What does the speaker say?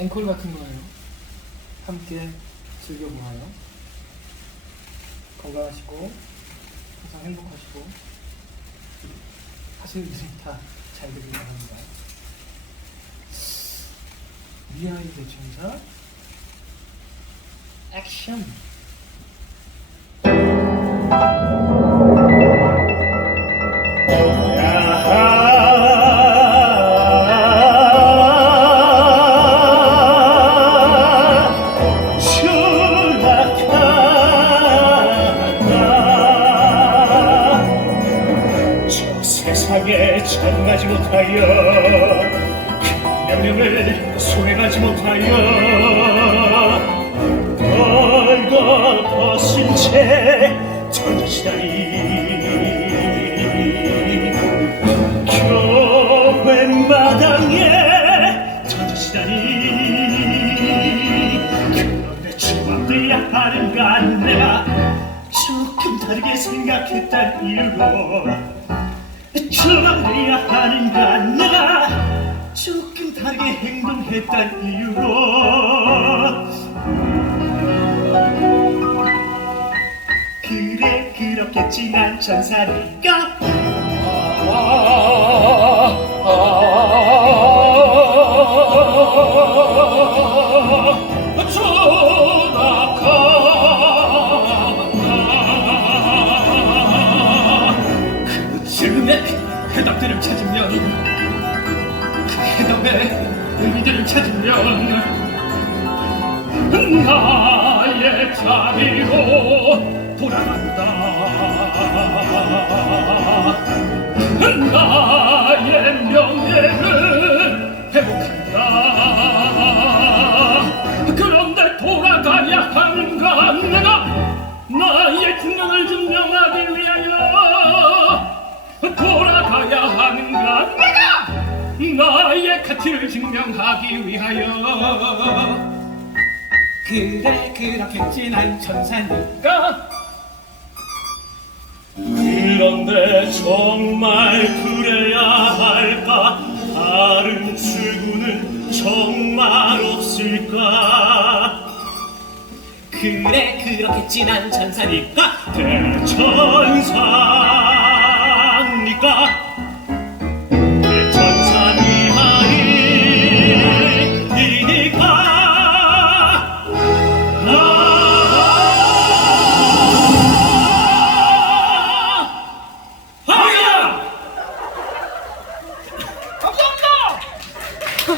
앵콜 같은 거예요. 함께 즐겨보아요. 건강하시고 항상 행복하시고 하시는 일이 다잘 되길 바랍니다. 미아이 대천사 액션 세상에 전하지 못하여 그 명령을 수행하지 못하여 벌거 벗은 채 던지다니 교회 마당에 던지다니 그런데 주먹돼야 하는가 내가 조금 다르게 생각했단 이유로 주먹돼야 하는가 내가 조금 다르게 행동했단 이유로. 그래 그렇겠지 난 천사니까 그 해답의 의미들을 찾으면 나의 자리로 돌아간다. 나 나의 가치를 증명하기 위하여. 그래 그렇겠지 난 천사니까. 그런데 정말 그래야 할까? 다른 출구는 정말 없을까? 그래 그렇겠지 난 천사니까. 대천사 No!